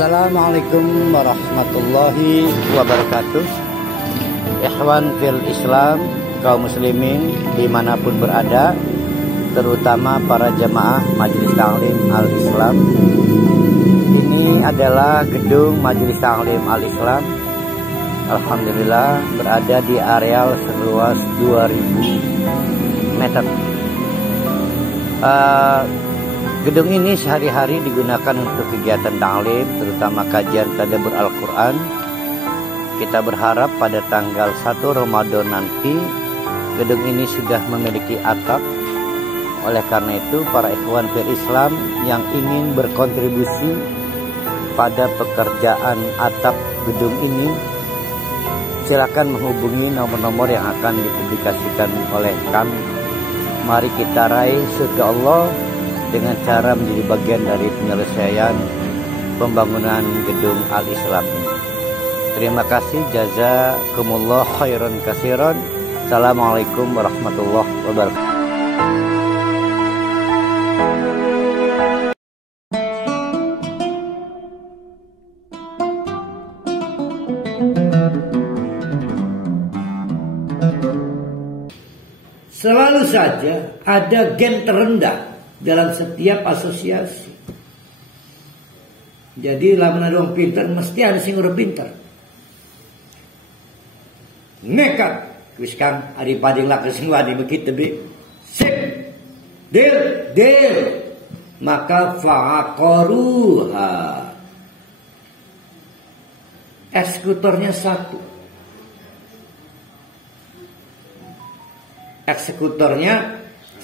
Assalamualaikum warahmatullahi wabarakatuh. Ikhwan fil Islam, kaum muslimin dimanapun berada, terutama para jamaah Majelis Ta'lim Al-Islam. Ini adalah gedung Majelis Ta'lim Al-Islam. Alhamdulillah berada di areal seluas 2000 meter. Gedung ini sehari-hari digunakan untuk kegiatan ta'lim, terutama kajian tadabbur Al-Quran. Kita berharap pada tanggal 1 Ramadan nanti gedung ini sudah memiliki atap. Oleh karena itu, para ikhwan fil Islam yang ingin berkontribusi pada pekerjaan atap gedung ini, silakan menghubungi nomor-nomor yang akan dipublikasikan oleh kami. Mari kita raih surga Allah dengan cara menjadi bagian dari penyelesaian pembangunan gedung Al-Islam ini. Terima kasih, jazakumullah khairan katsiran. Assalamualaikum warahmatullahi wabarakatuh. Selalu saja ada gen terendah dalam setiap asosiasi. Jadi lamun ada orang pintar, mesti ada sing ora pintar. Nekat wis Kang ari pading lak sing wani begitu be. Sip. Deal. Maka fa'aqaruha. Eksekutornya satu. Eksekutornya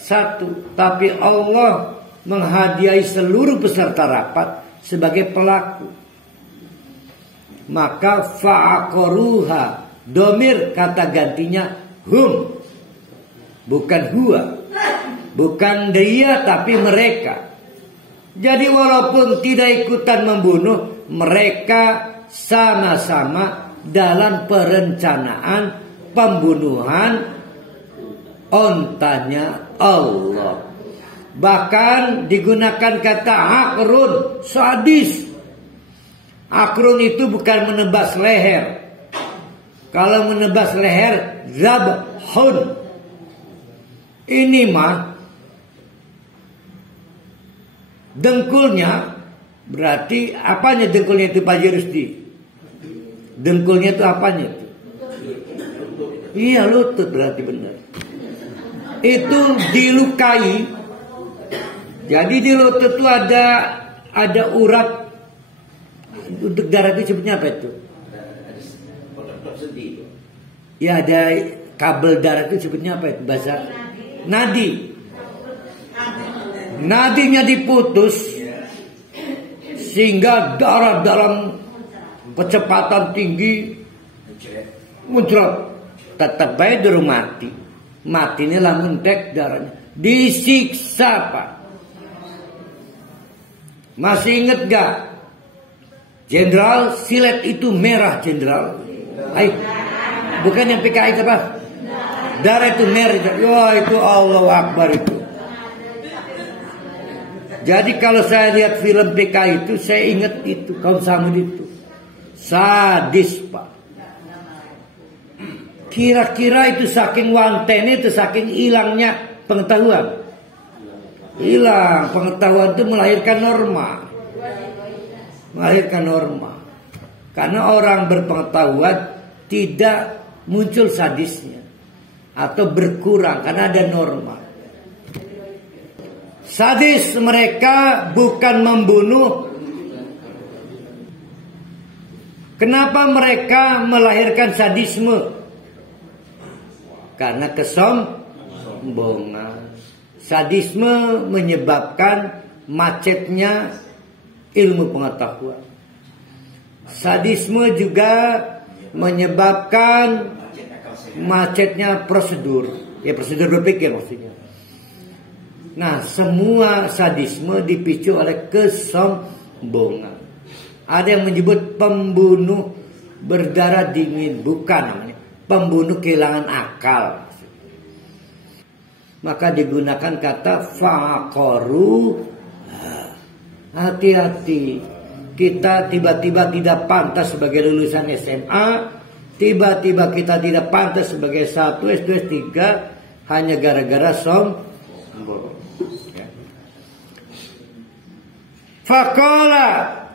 satu, tapi Allah menghadiahi seluruh peserta rapat sebagai pelaku. Maka fa'aqaruha, domir kata gantinya hum, bukan huwa, bukan dia tapi mereka. Jadi walaupun tidak ikutan membunuh, mereka sama-sama dalam perencanaan pembunuhan ontanya Allah. Bahkan digunakan kata akrun, sadis. Akrun itu bukan menebas leher. Kalau menebas leher, zabhun. Ini mah dengkulnya, berarti apanya dengkulnya itu Pak Rusdi? Dengkulnya itu apanya itu? Iya, lutut berarti benar. Itu dilukai. Jadi di lutut itu ada urat. Untuk darah itu sebutnya apa itu? Ya, ada kabel darah itu sebutnya apa itu bahasa? Nadi. Nadinya diputus sehingga darah dalam kecepatan tinggi muncrat. Tetap baik dulu mati. Matinya lamun tek darahnya. Disiksa Pak. Masih inget gak? Jenderal silet itu merah jenderal. Ayo. Bukan yang PKI apa? Darah itu merah. Wah, itu Allahu Akbar itu. Jadi kalau saya lihat film PKI itu, saya ingat itu kaum Samud itu. Sadis Pak. Kira-kira itu saking wantennya, itu saking hilangnya pengetahuan. Hilang pengetahuan itu melahirkan norma. Melahirkan norma. Karena orang berpengetahuan tidak muncul sadisnya. Atau berkurang karena ada norma. Sadis mereka bukan membunuh. Kenapa mereka melahirkan sadisme? Karena kesombongan. Sadisme menyebabkan macetnya ilmu pengetahuan. Sadisme juga menyebabkan macetnya prosedur. Ya, prosedur berpikir maksudnya. Nah, semua sadisme dipicu oleh kesombongan. Ada yang menyebut pembunuh berdarah dingin. Bukan namanya. Pembunuh kehilangan akal. Maka digunakan kata faqaru. Hati-hati. kita tiba-tiba tidak pantas sebagai lulusan SMA, tiba-tiba kita tidak pantas sebagai S1, S2, S3 hanya gara-gara sombong. Ya. Faqala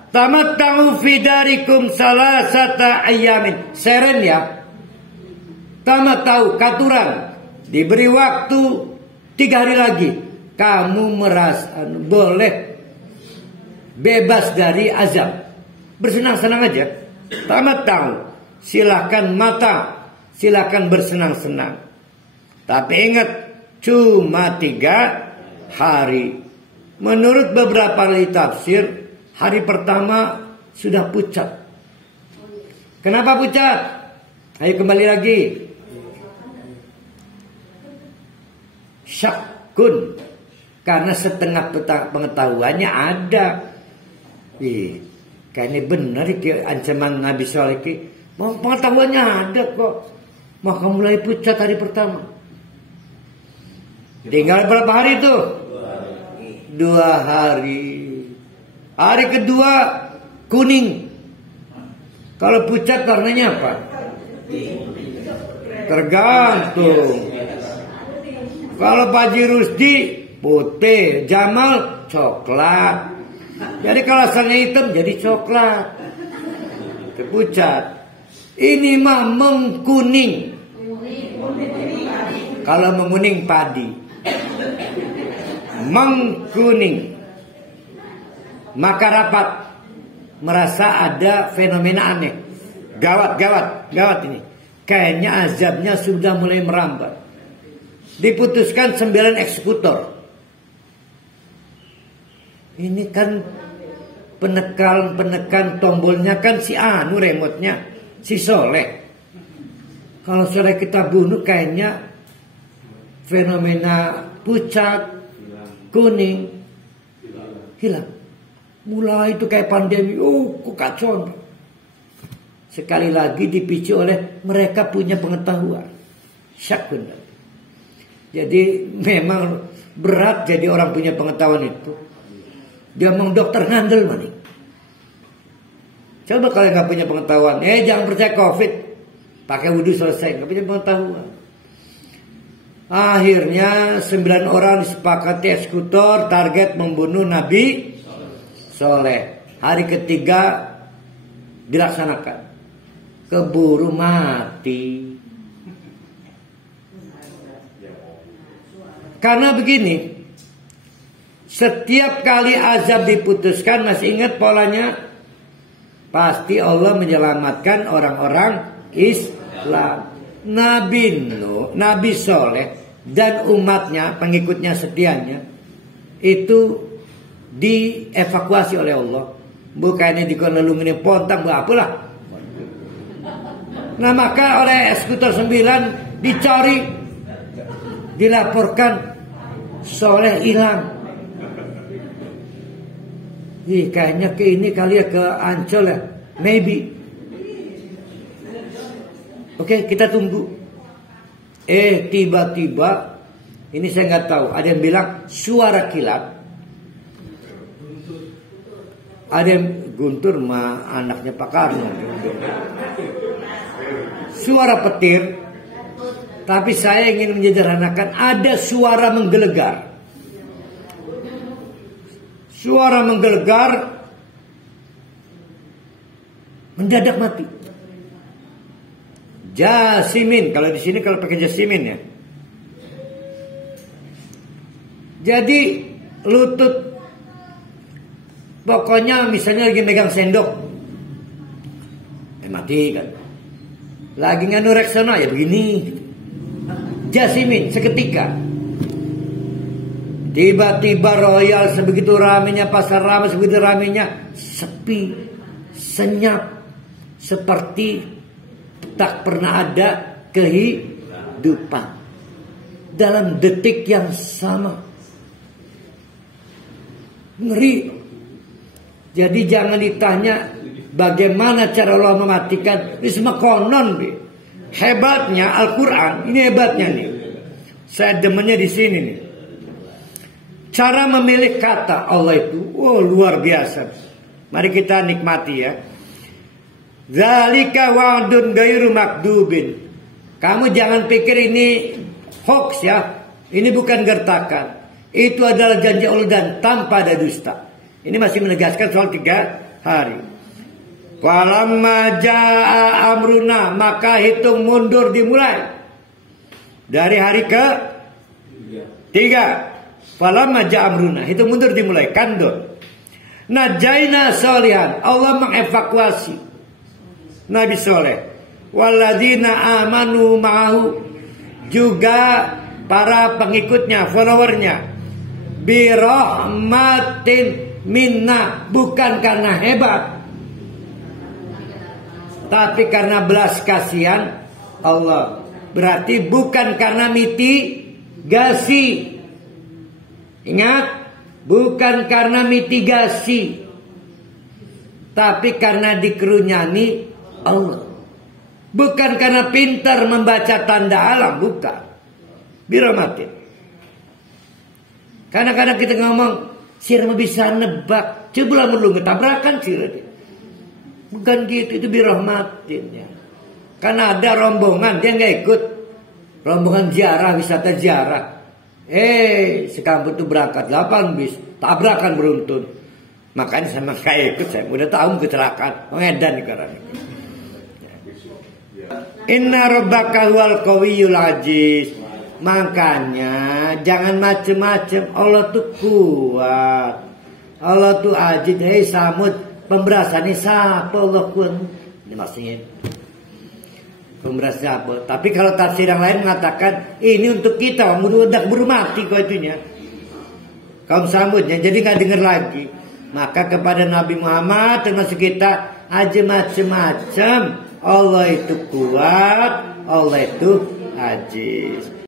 tamatta'u fi darikum salasata ayyamin. Seren ya. Tamatta'u katuran, diberi waktu 3 hari lagi. Kamu merasa boleh bebas dari azab. Bersenang-senang aja. Tamatta'u. Silakan mata, silakan bersenang-senang. Tapi ingat, cuma 3 hari. Menurut beberapa ahli tafsir, hari pertama sudah pucat. Kenapa pucat? Ayo kembali lagi. Syakun. Karena setengah pengetahuannya ada. Kayaknya benar ancaman Nabi Saleh. Pengetahuannya ada kok. Maka mulai pucat hari pertama. Tinggal berapa hari itu? 2 hari. Hari kedua kuning. Kalau pucat warnanya apa? Tergantung. Kalau Pak Haji Rusdi putih, Jamal coklat. Jadi kalau asalnya hitam jadi coklat. Itu pucat. Ini mah mengkuning. Kalau menguning padi. Mengkuning. Maka rapat merasa ada fenomena aneh. Gawat ini. Kayaknya azabnya sudah mulai merambat. Diputuskan 9 eksekutor. Ini kan penekan tombolnya kan si Anu, remote-nya si Soleh. Kalau Soleh kita bunuh kayaknya fenomena pucat, kuning hilang. Mulai itu kayak pandemi. Kok kacau. Sekali lagi dipicu oleh mereka punya pengetahuan. Syakun. Jadi memang berat jadi orang punya pengetahuan itu. Dia mau dokter ngandel mana? Coba kalau nggak punya pengetahuan, jangan percaya COVID, pakai wudhu selesai, nggak punya pengetahuan. Akhirnya 9 orang disepakati eksekutor, target membunuh Nabi Soleh. Hari ketiga dilaksanakan, keburu mati. Karena begini, setiap kali azab diputuskan, masih ingat polanya? Pasti Allah menyelamatkan orang-orang Islam. Nabi Nuh, Nabi Soleh dan umatnya, pengikutnya setianya, itu dievakuasi oleh Allah. Bukannya dikonelungin pontang, apalah. Nah maka oleh eksekutor 9 dicari, dilaporkan Soleh hilang. Kayaknya ke ini kali ya, ke Ancol ya, maybe. Oke, kita tunggu. Tiba-tiba ini saya nggak tahu. Ada yang bilang suara kilat. Ada yang Guntur mah anaknya Pak Karno. Suara petir. Tapi saya ingin menyederhanakan, ada suara menggelegar. Suara menggelegar, mendadak mati. Jasimin, kalau di sini kalau pakai jasimin ya. Jadi lutut, pokoknya misalnya lagi megang sendok, mati kan. Lagi nganu reksana ya begini. Jasimin seketika. Tiba-tiba Royal sebegitu ramenya, pasar ramai sebegitu ramenya, sepi, senyap, seperti tak pernah ada kehidupan. Dalam detik yang sama. Ngeri. Jadi jangan ditanya bagaimana cara Allah mematikan. Ini semua konon. Hebatnya Al-Quran, ini hebatnya nih. Saya demennya di sini nih. Cara memilih kata Allah itu luar biasa. Mari kita nikmati ya. Zalika wa'dun ghairu makdubin. Kamu jangan pikir ini hoax ya. Ini bukan gertakan. Itu adalah janji Allah dan tanpa ada dusta. Ini masih menegaskan soal 3 hari. Falamma jaa amruna, maka hitung mundur dimulai dari hari ke 3. Falamma jaa amruna, hitung mundur dimulai kandor. Najaina solihan, Allah mengevakuasi Nabi Soleh. Waladina amanu ma'ahu, juga para pengikutnya, followernya. Birahmatin minna, bukan karena hebat, tapi karena belas kasihan Allah. Berarti bukan karena mitigasi. Ingat, bukan karena mitigasi, tapi karena dikerunyani Allah. Bukan karena pintar membaca tanda alam, bukan. Birahmatin. Kadang-kadang kita ngomong, sirma bisa nebak, coba lu ngetabrakan sirma. Bukan gitu, itu birahmatin ya. Karena ada rombongan, dia nggak ikut. Rombongan ziarah, wisata ziarah. Sekampung itu berangkat 8 bis, tabrakan beruntun. Makanya sama kayak ikut, saya udah tahu kecelakaan. Mengedan nih karena. Inna rabbaka huwal qawiyyul aziz. Makanya jangan macem-macem, Allah tuh kuat. Allah tuh aziz. Hei Samud, pemberasannya siapa Allah kuat? Ini maksudnya pemberas apa? Tapi kalau tafsir yang lain mengatakan ini untuk kita, udah buru mati kau itunya. Kaum Samudnya, jadi nggak dengar lagi. Maka kepada Nabi Muhammad termasuk kita aja macem-macem. Allah itu kuat, Allah itu aziz.